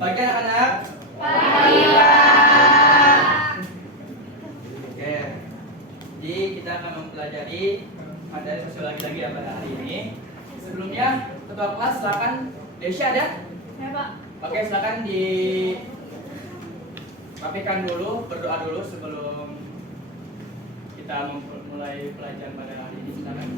Pagi anak-anak. Pagi, Pak. Oke. Jadi kita akan mempelajari materi sosiologi lagi ya pada hari ini. Sebelumnya ketua kelas silakan. Desya ada? Ya, Pak. Oke, silakan dirapikan dulu, berdoa dulu sebelum kita memulai pelajaran pada hari ini. Silakan.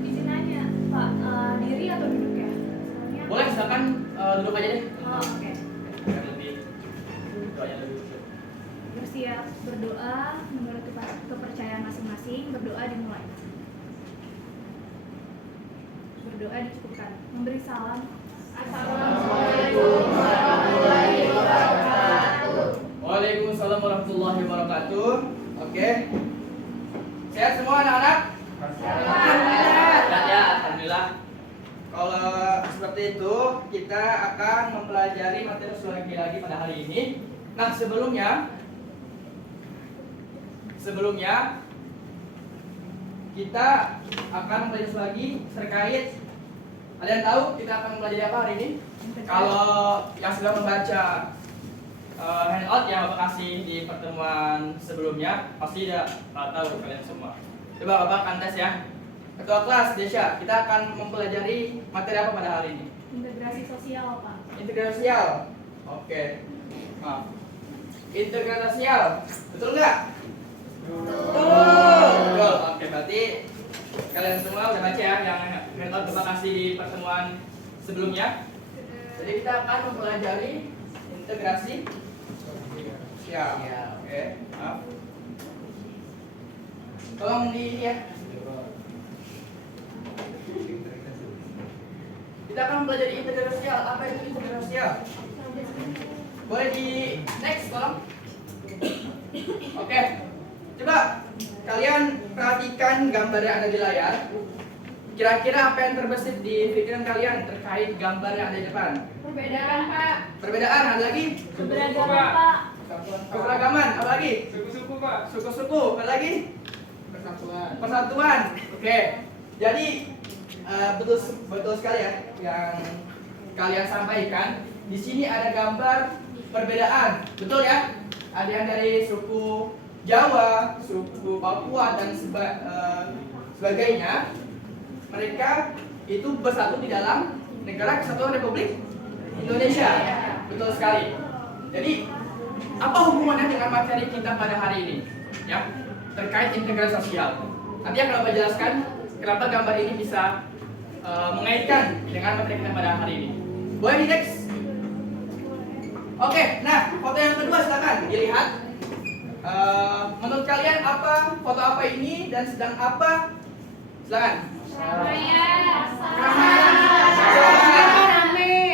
Izin nanya, Pak, diri atau duduk ya? Boleh, silakan duduk aja deh. Oh, oke. Biar lebih doanya lebih lucu. Bersiap berdoa menurut kepercayaan masing-masing. Berdoa dimulai. Berdoa dicukupkan. Memberi salam. Assalamualaikum warahmatullahi wabarakatuh. Waalaikumsalam warahmatullahi wabarakatuh. Oke. Sehat semua anak-anak? Sehat ya, alhamdulillah. Kalau seperti itu, kita akan mempelajari materi sosiologi lagi pada hari ini. Nah, sebelumnya kita akan mempelajari lagi terkait. Ada yang tahu kita akan mempelajari apa hari ini? Kalau yang sudah membaca handout yang Bapak kasih di pertemuan sebelumnya, pasti udah tahu kalian semua. Coba Bapak akan tes ya. Ketua kelas Desya, kita akan mempelajari materi apa pada hari ini? Integrasi sosial, Pak. Integrasi sosial. Oke. Maaf. Integrasi sosial. Betul nggak? Betul. Oke, berarti kalian semua udah baca ya yang handout Bapak kasih di pertemuan sebelumnya. Jadi kita akan mempelajari integrasi sosial. Oke, maaf. Tolong di ya. Kita akan mempelajari integrasi sosial. Apa itu integrasi sosial? Boleh di next tolong. Oke. Coba kalian perhatikan gambar yang ada di layar. Kira-kira apa yang terbesit di pikiran kalian terkait gambar yang ada di depan? Perbedaan, Pak. Perbedaan, ada lagi? Keberagaman, Pak. Keberagaman, apa lagi? Suku-suku, Pak. Suku-suku, apa lagi? Persatuan. Persatuan. Oke. Jadi betul sekali ya yang kalian sampaikan. Di sini ada gambar perbedaan, betul ya? Ada yang dari suku Jawa, suku Papua dan sebagainya. Mereka itu bersatu di dalam Negara Kesatuan Republik Indonesia. Betul sekali. Jadi apa hubungannya dengan materi kita pada hari ini? Ya, terkait integrasi sosial. Nanti akan Bapak jelaskan kenapa gambar ini bisa mengaitkan dengan materi kita pada hari ini. Boleh di next? Oke, nah foto yang kedua silakan dilihat. Menurut kalian apa foto apa ini dan sedang apa? Silakan.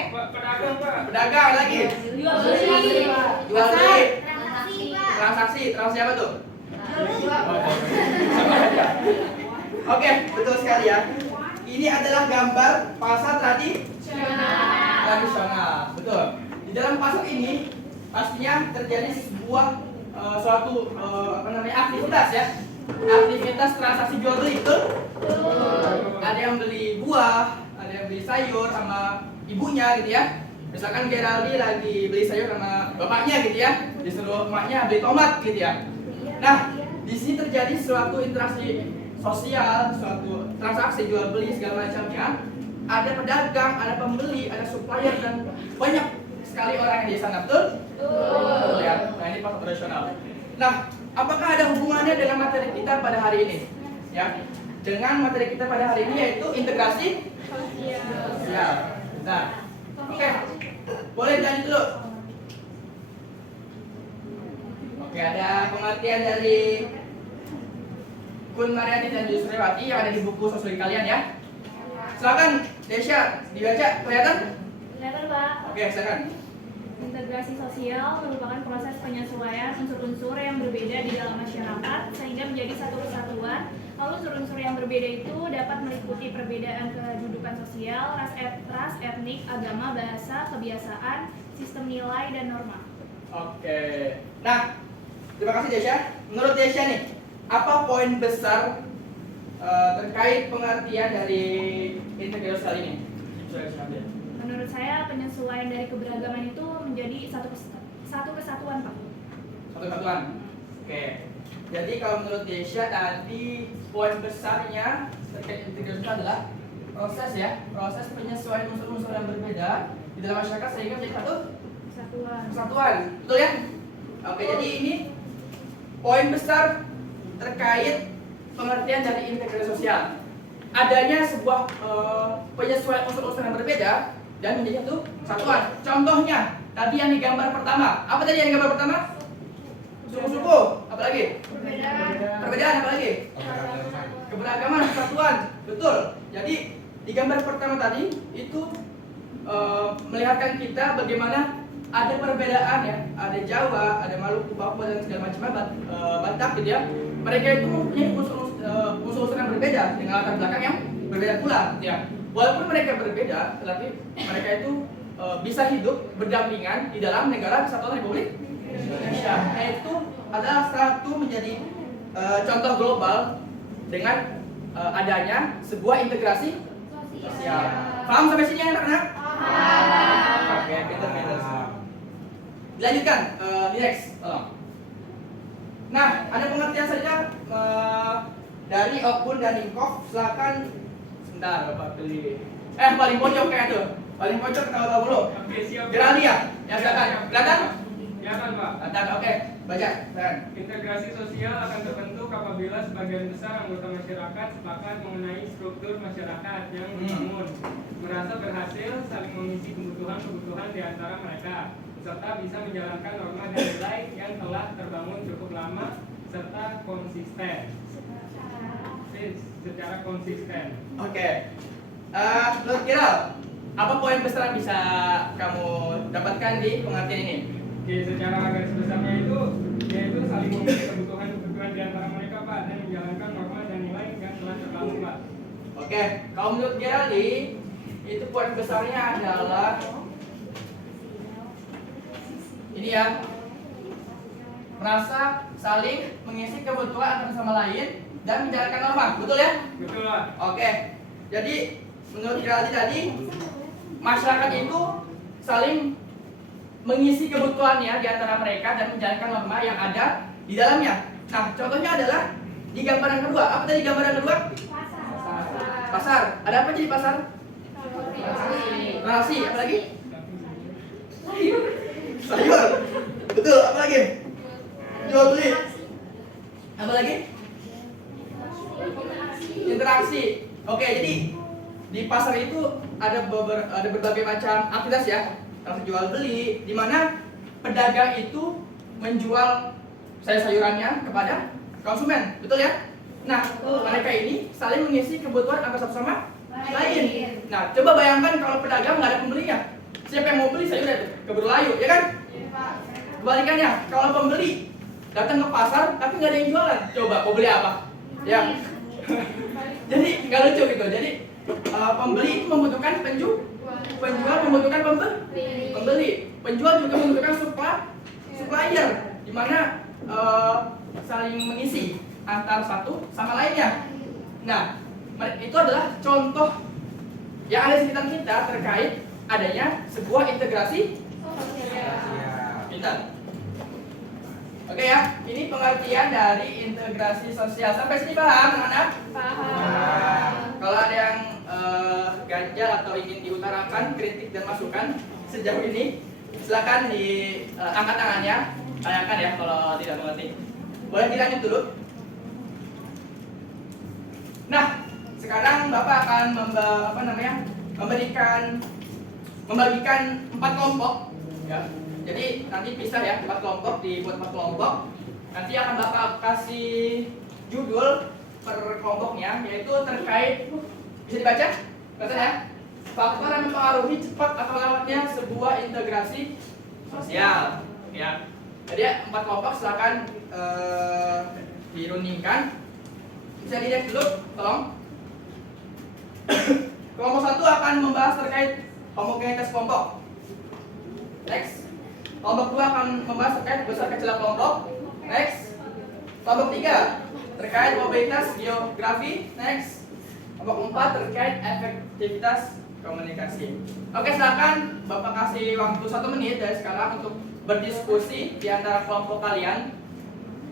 Pedagang, Pak. Pedagang lagi. Jual beli. Jual beli. Transaksi, Pak. Transaksi apa tuh? Oke, betul sekali ya. Ini adalah gambar pasar tradisional. Betul. Di dalam pasar ini pastinya terjadi sebuah suatu aktivitas ya. Aktivitas transaksi jual beli itu. Ada yang beli buah, ada yang beli sayur sama ibunya gitu ya. Misalkan Geraldi lagi beli sayur sama bapaknya gitu ya. Disuruh emaknya beli tomat gitu ya. Nah, di sini terjadi suatu interaksi sosial, suatu transaksi jual beli segala macamnya. Ada pedagang, ada pembeli, ada supplier dan banyak sekali orang yang di sana, betul? Betul ya. Nah, ini faktor rasional. Nah, apakah ada hubungannya dengan materi kita pada hari ini? Ya, dengan materi kita pada hari ini yaitu integrasi sosial. Nah, oke, boleh lanjut dulu. Oke, ada pengertian dari Kun Mariani dan Yusriwati yang ada di buku sosiologi kalian ya. Silakan Desya dibaca, kelihatan? Kelihatan, Pak. Oke, silakan. Integrasi sosial merupakan proses penyesuaian unsur-unsur yang berbeda di dalam masyarakat sehingga menjadi satu kesatuan. Lalu unsur-unsur yang berbeda itu dapat meliputi perbedaan kedudukan sosial, ras, etnik, agama, bahasa, kebiasaan, sistem nilai, dan norma. Oke. Nah, terima kasih Desya. Menurut Desya nih, apa poin besar terkait pengertian dari integrasi sosial ini? Menurut saya penyesuaian dari keberagaman itu menjadi satu kesatuan, Pak. Satu kesatuan. Oke. Jadi kalau menurut Desya tadi poin besarnya terkait integrasi sosial adalah proses ya, proses penyesuaian unsur-unsur yang berbeda di dalam masyarakat sehingga menjadi satu kesatuan. Betul ya? Oke, jadi ini poin besar terkait pengertian dari integrasi sosial. Adanya sebuah penyesuaian unsur-unsur yang berbeda dan menjadi satu kesatuan. Contohnya tadi yang digambar pertama. Apa tadi yang digambar pertama? Suku-suku. Apa lagi? Perbedaan. Apa lagi? Keberagaman, kesatuan. Betul. Jadi di gambar pertama tadi itu melihatkan kita bagaimana ada perbedaan ya. Ada Jawa, ada Maluku, Papua dan segala macam Batak gitu ya. Mereka itu mempunyai unsur-unsur yang berbeda dengan latar belakang yang berbeda pula gitu ya. Walaupun mereka berbeda, tetapi mereka itu bisa hidup berdampingan di dalam negara kesatuan Republik Indonesia. Nah, itu adalah satu menjadi contoh global dengan adanya sebuah integrasi sosial. Paham sampai sini anak-anak? Oke, pinter. Dilanjutkan, di next, tolong. Nah, ada pengertian saja dari Okun dan Inkov. Silakan. Sebentar, Bapak beli. Paling pojok kayak tuh. Paling pojok tahu dulu. Oke, siap. Geraldi ya? Ya, silakan. Kelihatan? Kelihatan, Pak. Kelihatan, oke. Baca, silakan. Integrasi sosial akan terbentuk apabila sebagian besar anggota masyarakat sepakat mengenai struktur masyarakat yang dibangun, merasa berhasil saling mengisi kebutuhan di antara mereka, serta bisa menjalankan norma dan nilai yang telah terbangun cukup lama serta konsisten. Secara konsisten. Oke. Menurut Kiral, apa poin besar yang bisa kamu dapatkan di pengertian ini? Oke, secara garis besarnya itu yaitu saling mengisi kebutuhan di antara mereka, Pak, dan menjalankan norma dan nilai yang telah terbangun, Pak. Oke, kalau menurut Geraldi, itu poin besarnya adalah ini ya, merasa saling mengisi kebutuhan antara sama lain dan menjalankan norma, betul ya? Betul, Pak. Oke, jadi menurut Geraldi tadi, masyarakat itu saling mengisi kebutuhannya di antara mereka dan menjalankan norma yang ada di dalamnya. Nah, contohnya adalah di gambar yang kedua. Apa tadi gambar yang kedua? Pasar. Ada apa jadi pasar? Relasi. Apa lagi? Sayur. Betul. Apa lagi? Jual beli. Apa lagi? Interaksi. Oke, jadi di pasar itu ada berbagai macam aktivitas ya. Jual beli, di mana pedagang itu menjual sayur-sayurannya kepada konsumen, betul ya? Nah, mereka ini saling mengisi kebutuhan antara satu sama lain. Nah, coba bayangkan kalau pedagang nggak ada pembelinya, siapa yang mau beli sayur itu? Keburu layu, ya kan? Kebalikannya, kalau pembeli datang ke pasar tapi nggak ada yang jualan, coba mau beli apa? Ya, jadi nggak lucu gitu. Jadi pembeli itu membutuhkan penjual membutuhkan pembeli, penjual juga membutuhkan supplier, di mana saling mengisi antar satu sama lainnya. Nah, itu adalah contoh yang ada di sekitar kita terkait adanya sebuah integrasi sosial. Oke ya, ini pengertian dari integrasi sosial. Sampai sini paham, anak-anak? Paham. Kalau ada yang ganjal atau ingin diutarakan kritik dan masukan sejauh ini, Silakan diangkat tangannya, tanyakan ya kalau tidak mengerti. Boleh dilanjut dulu. Nah, sekarang Bapak akan membagikan 4 kelompok ya. Jadi nanti pisah ya, 4 kelompok, dibuat 4 kelompok. Nanti akan Bapak kasih judul per kelompoknya, yaitu terkait, bisa dibaca? Baca ya. Faktor yang mempengaruhi cepat atau lambatnya sebuah integrasi sosial ya. Jadi 4 kelompok silakan dirundingkan. Bisa dilihat dulu, tolong. Kelompok 1 akan membahas terkait homogenitas kelompok. Next. Kelompok 2 akan membahas terkait besar kecil kelompok. Next. Kelompok 3 terkait mobilitas geografi. Next. Kelompok 4 terkait efektivitas komunikasi. Oke, silakan Bapak kasih waktu 1 menit dari sekarang untuk berdiskusi di antara kelompok kalian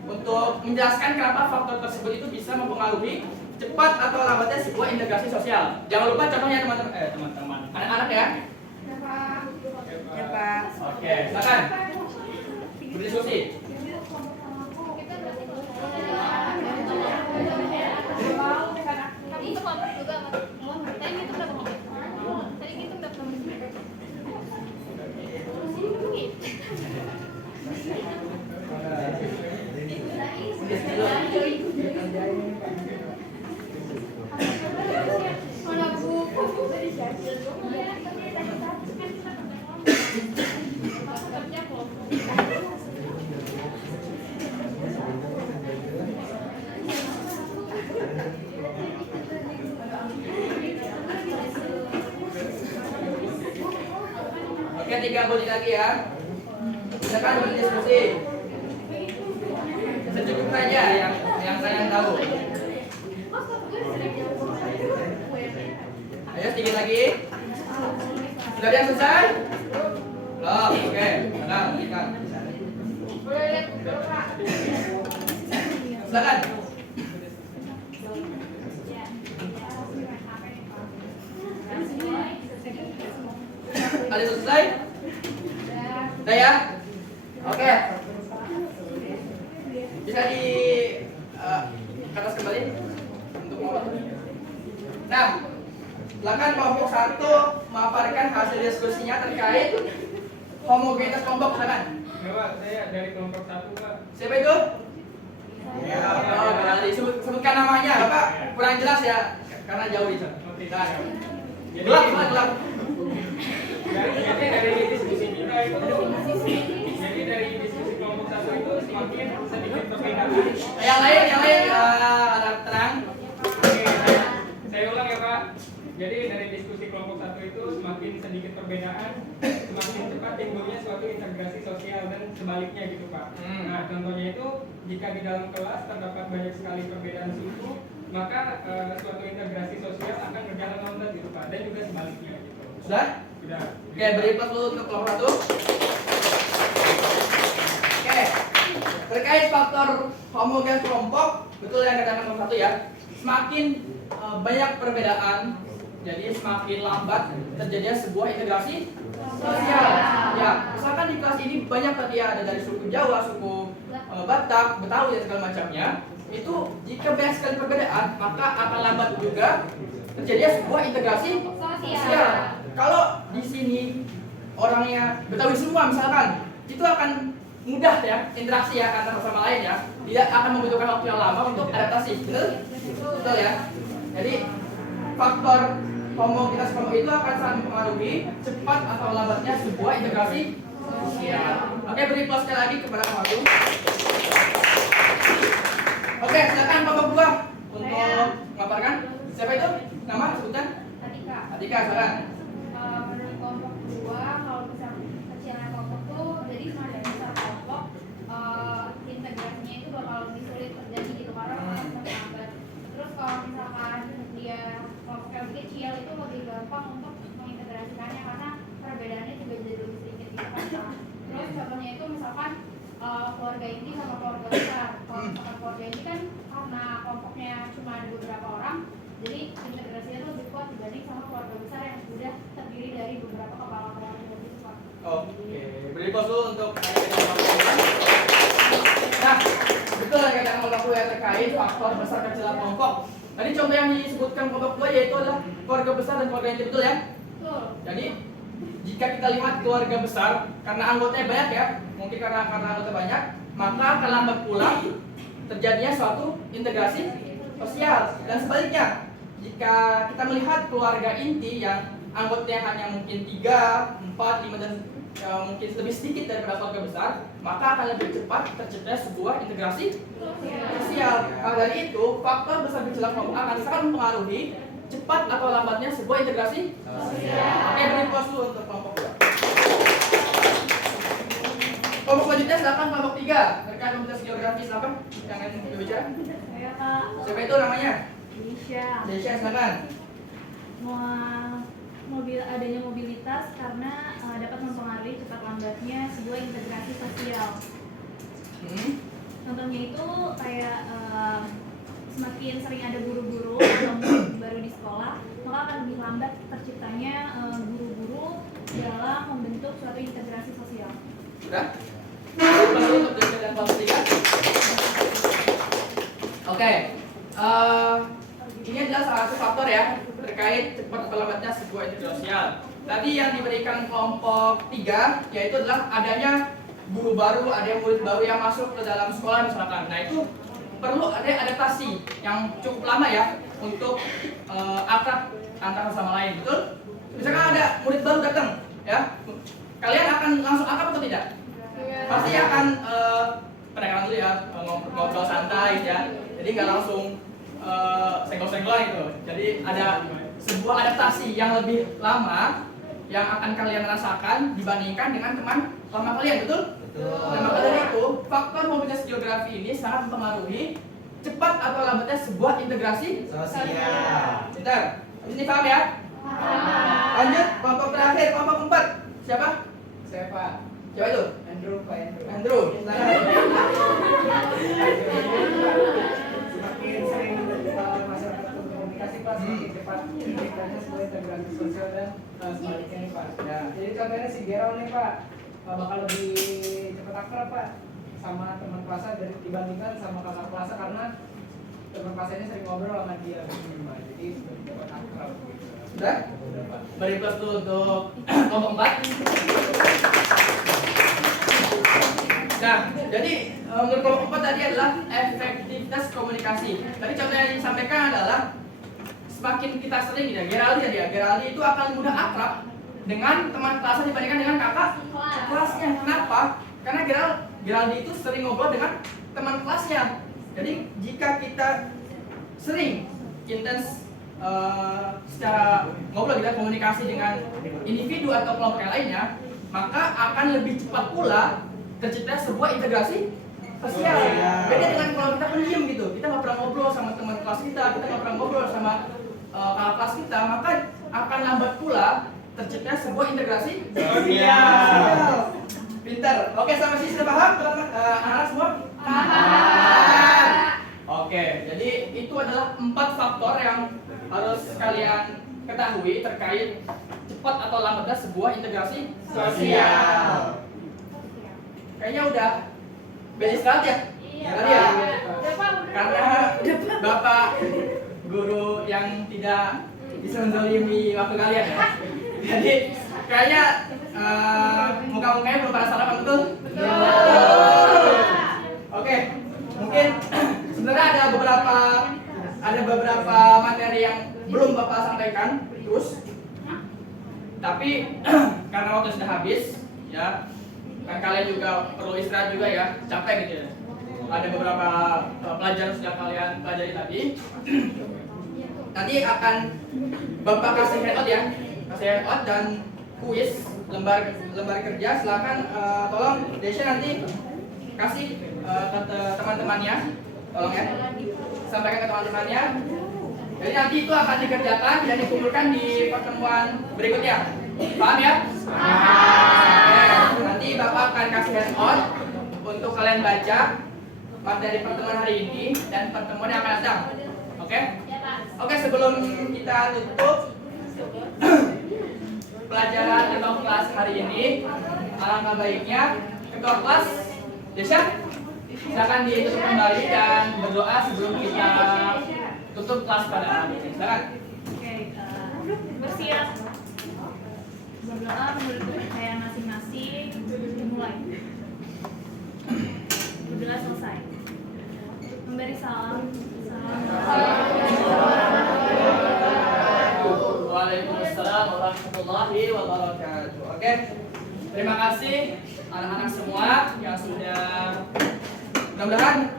untuk menjelaskan kenapa faktor tersebut itu bisa mempengaruhi cepat atau lambatnya sebuah integrasi sosial. Jangan lupa contohnya teman-teman, anak-anak ya. Ya Pak. Oke, silakan berdiskusi. Oke, 3 menit lagi ya. Silakan berdiskusi. Secukupnya aja yang kalian tahu. Ayo sedikit lagi. Sudah ada yang selesai? Belum. Oke. Tenang, ikan. Silakan. Ada yang selesai? Sudah ya? Oke. Bisa di ke atas kembali untuk ngomong. Nah, silakan kelompok 1 memaparkan hasil diskusinya terkait homogenitas kelompok. Silakan. Ya Pak, saya dari kelompok 1 Pak. Siapa itu? Ya, sebutkan namanya, Bapak. Kurang jelas ya, karena jauh di sana. Gelap. Jadi dari diskusi kita itu, jadi dari diskusi kelompok 1 itu semakin sedikit perbedaan. Yang lain terang. Oke, saya ulang ya Pak. Jadi dari diskusi kelompok 1 itu semakin sedikit perbedaan, semakin cepat timbulnya suatu integrasi sosial dan sebaliknya gitu Pak. Nah contohnya itu jika di dalam kelas terdapat banyak sekali perbedaan suku, maka suatu integrasi sosial akan berjalan lambat gitu Pak, dan juga sebaliknya gitu. Sudah? Sudah. Oke, beri plus dulu untuk kelompok 1. Oke. Terkait faktor homogen kelompok, betul yang katakan kelompok 1 ya. Semakin banyak perbedaan, jadi semakin lambat terjadinya sebuah integrasi sosial. Ya, misalkan di kelas ini banyak tadi ada dari suku Jawa, suku Batak, Betawi dan segala macamnya. Itu jika banyak sekali perbedaan, maka akan lambat juga terjadinya sebuah integrasi sosial. Kalau di sini orangnya Betawi semua misalkan, itu akan mudah ya interaksi ya antara sama lain ya. Tidak akan membutuhkan waktu yang lama untuk adaptasi. Betul ya. Jadi faktor homogenitas kelompok itu akan sangat mempengaruhi cepat atau lambatnya sebuah integrasi sosial. Oke, beri plus sekali lagi kepada kelompok 1. Oke, silakan kelompok 2 untuk memaparkan. Siapa itu? Nama sebutan? Atika, silakan. Menurut kelompok 2, kalau besar kecilnya kelompok tuh jadi semakin besar kelompok, integrasinya itu bakal lebih sulit terjadi gitu karena semakin lambat. Terus kalau misalkan dia kelompoknya lebih kecil itu lebih gampang untuk mengintegrasikannya karena perbedaannya juga jadi lebih sedikit gitu kan. Terus contohnya itu misalkan keluarga inti sama keluarga besar. Kalau misalkan keluarga inti kan karena kelompoknya cuma ada beberapa orang, jadi integrasinya tuh lebih kuat dibanding sama keluarga besar yang sudah terdiri dari beberapa kepala keluarga gitu Pak. Oke, beri pos dulu untuk nah, betul yang kata kelompok 2 yang terkait faktor besar kecilan kelompok. Tadi contoh yang disebutkan kelompok 2 yaitu adalah keluarga besar dan keluarga inti, betul ya? Betul. Jadi jika kita lihat keluarga besar karena anggotanya banyak ya, mungkin karena anggota banyak, maka akan lambat pula terjadinya suatu integrasi sosial. Dan sebaliknya, jika kita melihat keluarga inti yang anggotanya hanya mungkin 3, 4, 5 dan mungkin lebih sedikit daripada keluarga besar, maka akan lebih cepat tercipta sebuah integrasi sosial. Maka dari itu, faktor besar kecilan kelompok akan sangat mempengaruhi cepat atau lambatnya sebuah integrasi sosial. Oke, beri pos dulu untuk kelompok 2. Kelompok selanjutnya silakan kelompok 3 terkait komunitas geografis apa yang ingin berbicara? Saya Kak. Siapa itu namanya? Indonesia. Desya, silakan. Adanya mobilitas karena dapat mempengaruhi cepat lambatnya sebuah integrasi sosial. Contohnya itu kayak semakin sering ada guru-guru atau murid baru di sekolah, maka akan lebih lambat terciptanya guru-guru dalam membentuk suatu integrasi sosial. Sudah? Lalu untuk Desya dan kelompok 3. Oke. Ini adalah salah satu faktor ya terkait cepat atau lambatnya sebuah integrasi sosial. Tadi yang diberikan kelompok 3 yaitu adalah adanya guru baru, ada murid baru yang masuk ke dalam sekolah misalkan. Nah itu perlu ada adaptasi yang cukup lama ya untuk akrab antara sama lain, betul? Misalkan ada murid baru datang, ya, kalian akan langsung akrab atau tidak? Pasti akan pendekatan dulu ya, ngobrol santai ya. Jadi nggak langsung senggol-senggol gitu. Jadi ada sebuah adaptasi yang lebih lama yang akan kalian rasakan dibandingkan dengan teman lama kalian, betul? Betul. Nah, maka dari itu, faktor mobilitas geografi ini sangat mempengaruhi cepat atau lambatnya sebuah integrasi Sosial. Bentar, ini paham ya? Lanjut, kelompok terakhir, kelompok 4. Siapa? Saya Pak Siapa itu? Andrew, Pak Andrew. Andrew, silakan. Semakin sering masyarakat berkomunikasi Pak, semakin cepat integrasi sebuah integrasi sosial dan sebaliknya nih Pak. Ya. Jadi contohnya si Gerald nih Pak, bakal lebih cepat akrab Pak sama teman kelasnya dibandingkan sama kakak kelasnya karena teman kelasnya ini sering ngobrol sama dia gitu Pak. Jadi lebih cepat akrab gitu. Sudah? Udah Pak. Beri plus dulu untuk kelompok 4. Nah, jadi menurut kelompok 4 tadi adalah efektivitas komunikasi. Tadi contoh yang disampaikan adalah semakin kita sering ya, Geraldi itu akan mudah akrab dengan teman kelasnya dibandingkan dengan kakak kelasnya. Kenapa? Karena Geraldi itu sering ngobrol dengan teman kelasnya. Jadi jika kita sering intens secara ngobrol kita komunikasi dengan individu atau kelompok yang lainnya, maka akan lebih cepat pula tercipta sebuah integrasi sosial. Beda dengan kalau kita pendiam gitu, kita nggak pernah ngobrol sama teman kelas kita nggak pernah ngobrol sama kakak kelas kita, maka akan lambat pula tercipta sebuah integrasi sosial. Pintar. Oke, sampai sini sudah paham anak-anak semua? Paham. Oke, jadi itu adalah 4 faktor yang harus kalian ketahui terkait cepat atau lambatnya sebuah integrasi sosial. Kayaknya udah beres istirahat ya? Iya. Tadi ya? Udah Pak, udah. Karena Bapak guru yang tidak bisa menzalimi waktu kalian ya. Jadi kayaknya muka-mukanya belum pada sarapan, betul? Betul. Oke, mungkin sebenarnya ada beberapa materi yang belum Bapak sampaikan terus. Tapi karena waktu sudah habis ya, kan kalian juga perlu istirahat juga ya, capek gitu ya. Ada beberapa pelajaran sudah kalian pelajari tadi. Nanti akan Bapak kasih handout ya, kasih handout dan kuis lembar kerja. Silakan tolong Desya nanti kasih ke teman-temannya, tolong ya, sampaikan ke teman-temannya. Jadi nanti itu akan dikerjakan dan dikumpulkan di pertemuan berikutnya. Paham ya? Paham. Nanti Bapak akan kasih handout untuk kalian baca materi pertemuan hari ini dan pertemuan yang akan datang. Oke? Ya Pak. Oke, sebelum kita tutup pelajaran atau kelas hari ini, alangkah baiknya ketua kelas Desya silakan ditutup kembali dan berdoa sebelum kita tutup kelas pada hari ini. Silakan. Oke, bersiap berdoa menurut kepercayaan masing-masing. Dimulai. Berdoa selesai. Memberi salam. Waalaikumsalam warahmatullahi wabarakatuh. Oke, terima kasih anak-anak semua yang sudah, mudah-mudahan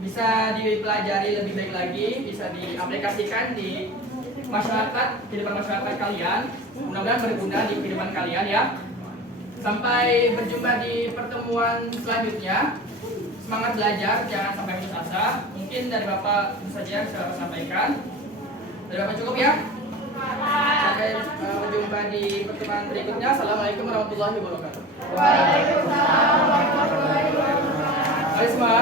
bisa dipelajari lebih baik lagi, bisa diaplikasikan di masyarakat, kehidupan masyarakat kalian. Mudah-mudahan berguna di kehidupan kalian ya. Sampai berjumpa di pertemuan selanjutnya. Semangat belajar, jangan sampai putus asa. Mungkin dari Bapak itu saja yang bisa Bapak sampaikan. Dari Bapak cukup ya. Sampai berjumpa di pertemuan berikutnya. Assalamualaikum warahmatullahi wabarakatuh. Waalaikumsalam warahmatullahi wabarakatuh. Mari semua.